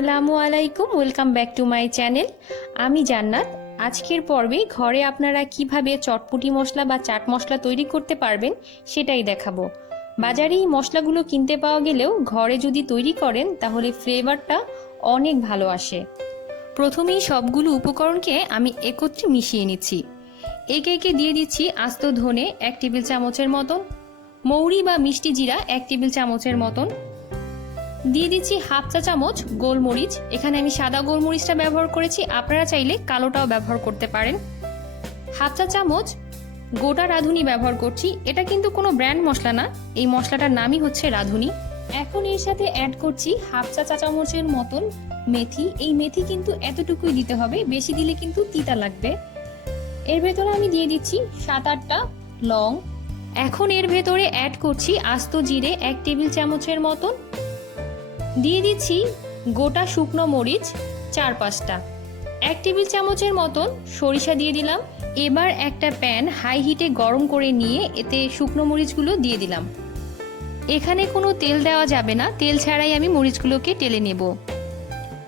আসসালামু আলাইকুম, welcome back to my channel. আমি জান্নাত। আজকের পর্বে ঘরে আপনারা কিভাবে চটপটি মশলা বা চাট মশলা তৈরি করতে পারবেন সেটাই দেখাবো। বাজারে এই মশলাগুলো কিনতে পাওয়া গেলেও ঘরে যদি তৈরি করেন তাহলে ফ্লেভারটা অনেক ভালো আসে। প্রথমেই সবগুলো উপকরণকে আমি একত্রে মিশিয়ে নিচ্ছি। একে একে দিয়ে দিচ্ছি আস্ত ধনে 1 টেবিল চামচের মতন, মৌরি বা মিষ্টি জিরা 1 টেবিল চামচের মতন, দিয়ে দিচ্ছি হাফ চা চামচ গোলমরিচ। এখানে আমি সাদা গোলমরিচটা ব্যবহার করেছি, আপনারা চাইলে কালোটাও ব্যবহার করতে পারেন। হাফ চা চামচ গোটা রাঁধুনি ব্যবহার করছি, এটা কিন্তু কোনো ব্র্যান্ড মশলা না, এই মশলাটার নামই হচ্ছে রাঁধুনি। এখন এর সাথে অ্যাড করছি হাফ চা চামচের মতন মেথি। এই মেথি কিন্তু এতটুকুই দিতে হবে, বেশি দিলে কিন্তু তিতা লাগবে। এর ভেতরে আমি দিয়ে দিচ্ছি 7-8টা লং। এখন এর ভেতরে অ্যাড করছি আস্ত জিরে 1 টেবিল চামচের মতন, দিয়ে দিচ্ছি গোটা শুকনো মরিচ 4-5টা, 1 টেবিল চামচের মতন সরিষা দিয়ে দিলাম। এবার একটা প্যান হাই হিটে গরম করে নিয়ে এতে শুকনো মরিচগুলো দিয়ে দিলাম। এখানে কোনো তেল দেওয়া যাবে না, তেল ছাড়াই আমি মরিচগুলোকে টেলে নেব।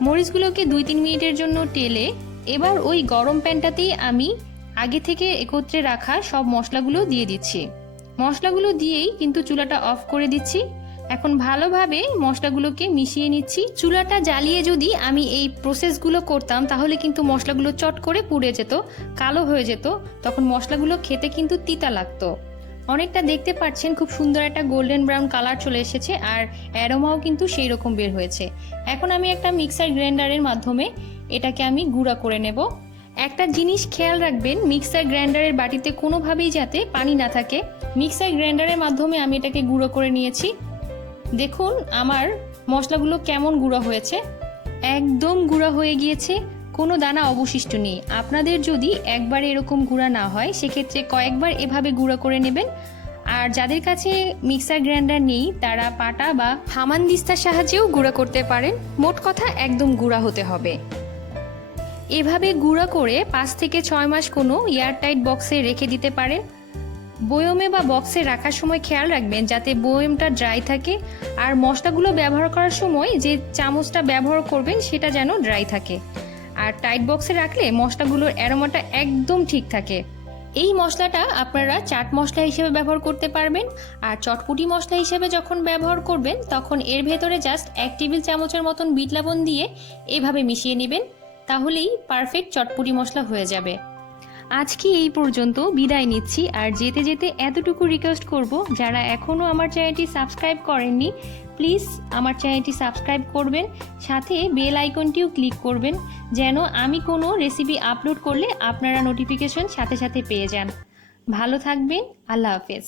মরিচগুলোকে 2-3 মিনিটের জন্য টেলে এবার ওই গরম প্যানটাতেই আমি আগে থেকে একত্রে রাখা সব মশলাগুলো দিয়ে দিচ্ছি। মশলাগুলো দিয়েই কিন্তু চুলাটা অফ করে দিচ্ছি। এখন ভালোভাবে মশলাগুলোকে মিশিয়ে নিচ্ছি। চুলাটা জ্বালিয়ে যদি আমি এই প্রসেসগুলো করতাম তাহলে কিন্তু মশলাগুলো চট করে পুড়ে যেত, কালো হয়ে যেত, তখন মশলাগুলো খেতে কিন্তু তিতা লাগতো। অনেকটা দেখতে পাচ্ছেন খুব সুন্দর একটা গোল্ডেন ব্রাউন কালার চলে এসেছে, আর অ্যারোমাও কিন্তু সেই রকম বের হয়েছে। এখন আমি একটা মিক্সার গ্রাইন্ডারের মাধ্যমে এটাকে আমি গুঁড়া করে নেব। একটা জিনিস খেয়াল রাখবেন, মিক্সার গ্রাইন্ডারের বাটিতে কোনোভাবেই যাতে পানি না থাকে। মিক্সার গ্রাইন্ডারের মাধ্যমে আমি এটাকে গুঁড়ো করে নিয়েছি। দেখুন আমার মশলাগুলো কেমন গুঁড়া হয়েছে, একদম গুঁড়া হয়ে গিয়েছে, কোনো দানা অবশিষ্ট নেই। আপনাদের যদি একবার এরকম গুঁড়া না হয় সেক্ষেত্রে কয়েকবার এভাবে গুঁড়া করে নেবেন। আর যাদের কাছে মিক্সার গ্রাইন্ডার নেই তারা পাটা বা হামানদিস্তার সাহায্যেও গুঁড়া করতে পারেন। মোট কথা একদম গুঁড়া হতে হবে। এভাবে গুঁড়া করে 5 থেকে 6 মাস কোনো এয়ারটাইট বক্সে রেখে দিতে পারেন। বয়মে বা বক্সে রাখার সময় খেয়াল রাখবেন যাতে বয়মটা ড্রাই থাকে, আর মশলাগুলো ব্যবহার করার সময় যে চামচটা ব্যবহার করবেন সেটা যেন ড্রাই থাকে। আর টাইট বক্সে রাখলে মশলাগুলোর অ্যারোমাটা একদম ঠিক থাকে। এই মশলাটা আপনারা চাট মশলা হিসেবে ব্যবহার করতে পারবেন, আর চটপটি মশলা হিসেবে যখন ব্যবহার করবেন তখন এর ভেতরে জাস্ট 1 টেবিল চামচের মতন বিট লবণ দিয়ে এভাবে মিশিয়ে নেবেন, তাহলেই পারফেক্ট চটপটি মশলা হয়ে যাবে। আজকে এই পর্যন্ত বিদায় নিচ্ছি। আর যেতে যেতে এতটুকু রিকোয়েস্ট করব, যারা এখনও আমার চ্যানেলটি সাবস্ক্রাইব করেননি প্লিজ আমার চ্যানেলটি সাবস্ক্রাইব করবেন, সাথে বেল আইকনটিও ক্লিক করবেন যেন আমি কোনো রেসিপি আপলোড করলে আপনারা নোটিফিকেশন সাথে সাথে পেয়ে যান। ভালো থাকবেন, আল্লাহ হাফেজ।